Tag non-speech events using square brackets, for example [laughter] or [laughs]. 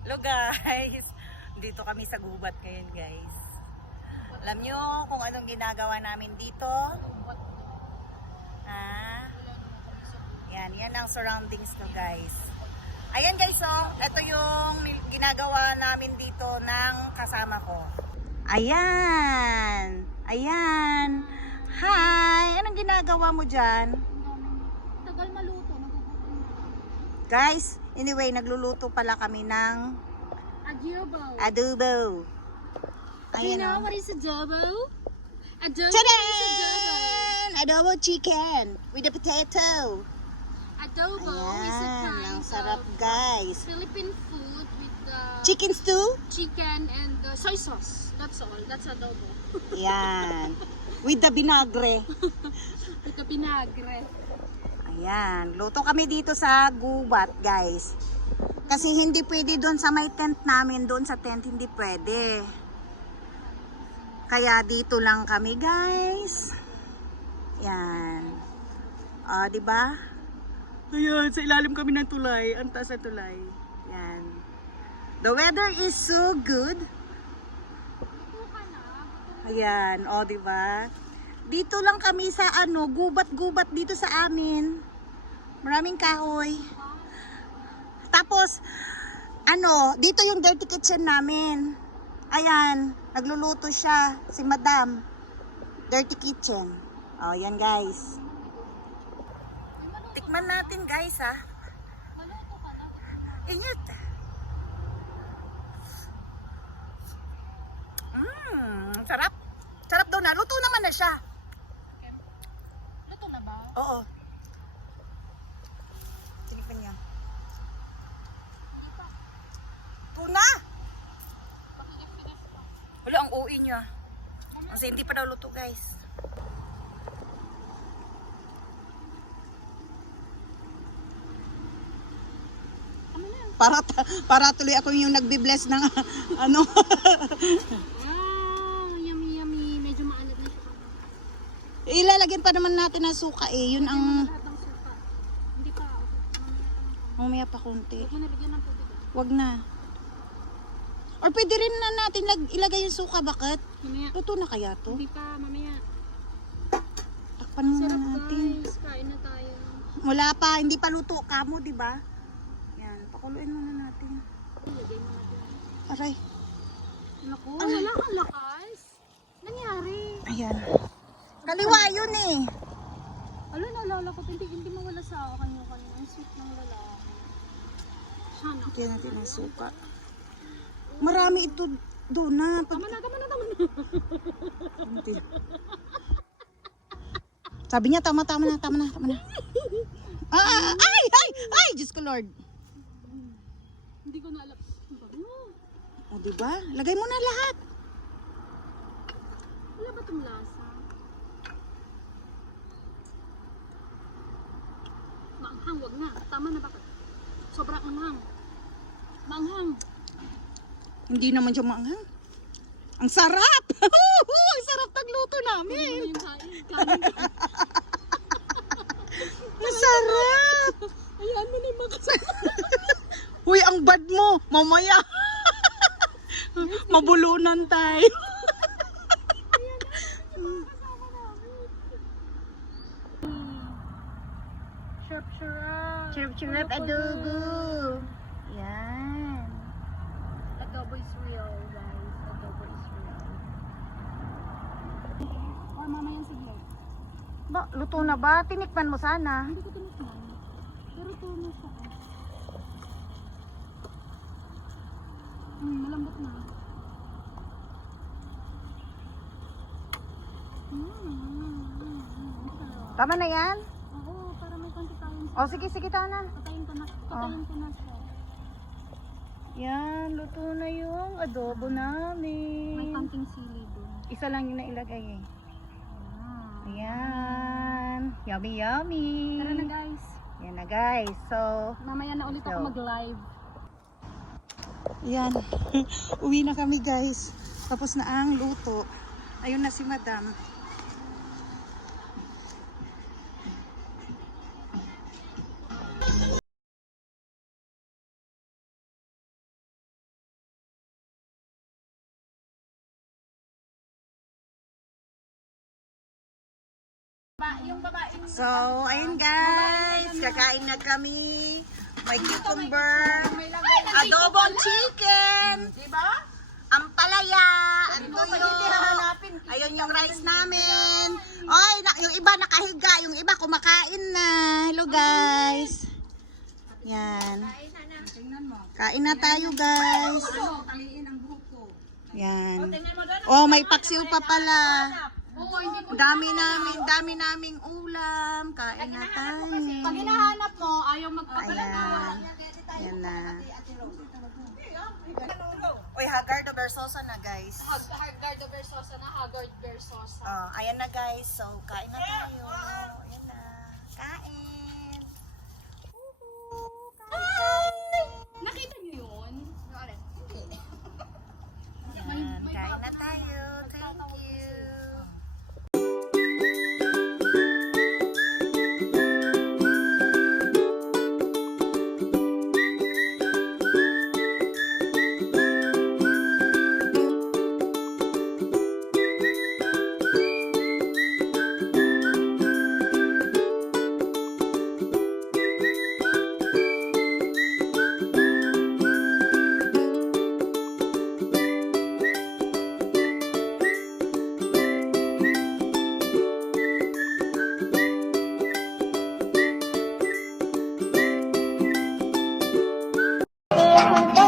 Hello guys! [laughs] Dito kami sa gubat ngayon guys. Alam nyo kung anong ginagawa namin dito? Ah, yan, yan ang surroundings ko guys. Ayan guys oh, ito yung ginagawa namin dito ng kasama ko. Ayan! Ayan! Hi! Anong ginagawa mo dyan? Guys, anyway, nagluluto pala kami ng Adobo. adobo. Do you Ayan know oh. what is adobo? Adobo is adobo. Adobo chicken with the potato. Adobo is a Ayan, kind ang sarap of guys. Philippine food with the Chicken stew? chicken and the soy sauce. That's all. That's adobo. Yan. With the vinagre. [laughs] With the vinagre. Ayan. Luto kami dito sa gubat, guys. Kasi hindi pwede doon sa may tent namin. Doon sa tent hindi pwede. Kaya dito lang kami, guys. Yan. Ah, di ba? Ayan, sa ilalim kami ng tulay. Ang taas tulay. Yan. The weather is so good. Ayan, o, di ba? Dito lang kami sa ano, gubat-gubat dito sa amin. Maraming kahoy. Tapos, ano, dito yung dirty kitchen namin. Ayan, nagluluto siya, si madam. Dirty kitchen. O, yan guys. Tikman natin guys, na. Ingat. Mmm, sarap. Sarap daw na. Luto naman na siya. Oo. Tinikman niya. Hindi pa. Pa. Wala, ang OE niya. Kasi hindi pa daw luto, guys. Para, para tuloy ako yung nagbi-bless ng [laughs] ano. Ah, yummy yummy. Medyo maalat na siya. Ilalagyan pa naman natin ng suka eh. Yun ang. Hindi pa. Mamaya pa konti. Ah. Wag na. Or pwede rin na natin lag- ilagay yung suka. Bakit? Mamaya. Luto na kaya to? Hindi pa. Mamaya. Takpan muna Sarap natin. guys. Kain na tayo. Wala pa, hindi pa luto kamo, di ba? Yan, pakuluin muna natin. Ilagay mo na dyan. Aray. Naku, wala kang lakas. Nangyari. Ayan. Kaliwa yun eh. Alo, naalala ko. Hindi, hindi mawala sa akin yung kanina. Ang sweet ng lalaki. Sana. Lagyan natin ng suka. Marami ito doon na. Pag, Tama na, tama na, tama na. Konti. Sabi niya, tama, tama na, tama na, tama na. [laughs] Ah, ah, ay, ay, ay, Diyos ko Lord. Hindi ko na alam. Ang. O, di ba? Lagay mo na lahat. Wala ba itong lasa? Maanghang, wag na. Tama na bakit? Sobrang anghang. Maanghang. Hindi naman siya maanghang. Ang sarap! [laughs] Ang sarap nagluto namin. yung kain. Kanin ka. [laughs] Ang sarap! Ayan mo na yung. [laughs] Uy, ang bad mo. Mamaya. Mabulunan tayo. Sharp, sharp. Chirp, chirp, adobo. Yan. Adobo is real, guys. Adobo is real. Or mamaya sige. Ba, luto na ba? Tinikman mo sana. Hindi ko tinikman. Pero tuno siya. Hmm, malambot na. Hmm. Tama na yan? Oo, para may konti tayong O, sige, sige, tama na. Patayin ko na. Patayin ko na siya. Yan, luto na yung adobo May namin. pumpkin sili dun. Isa lang yung nailagay eh. Ah. Ayan. Yummy, yummy. Tara na guys. Yan na guys. So, Mamaya na ulit ako So, mag-live. yan. [laughs] Uwi na kami guys. Tapos na ang luto. Ayun na si madam. Yung babae. So, ayun guys, kakain na kami. May cucumber, adobong chicken, Diba? ampalaya, ang tuyo. Ayun yung rice namin. Oy, na, yung iba nakahiga, yung iba kumakain na. Hello guys. Yan. Kain na tayo guys. Yan. Oh, may paksiw pa pala. Dami namin, dami naming ulam. Kain na tayo. Pag hinahanap mo, ayaw magpapalala. Ayan. Yan na. Uy, Hagardo Versosa na guys. Haggard Versosa na, Haggard Versosa. Oh, ayan na guys. So, kain na tayo. Ayan na. Kain. Nakita niyo yun? Ayan, kain na tayo. Bye.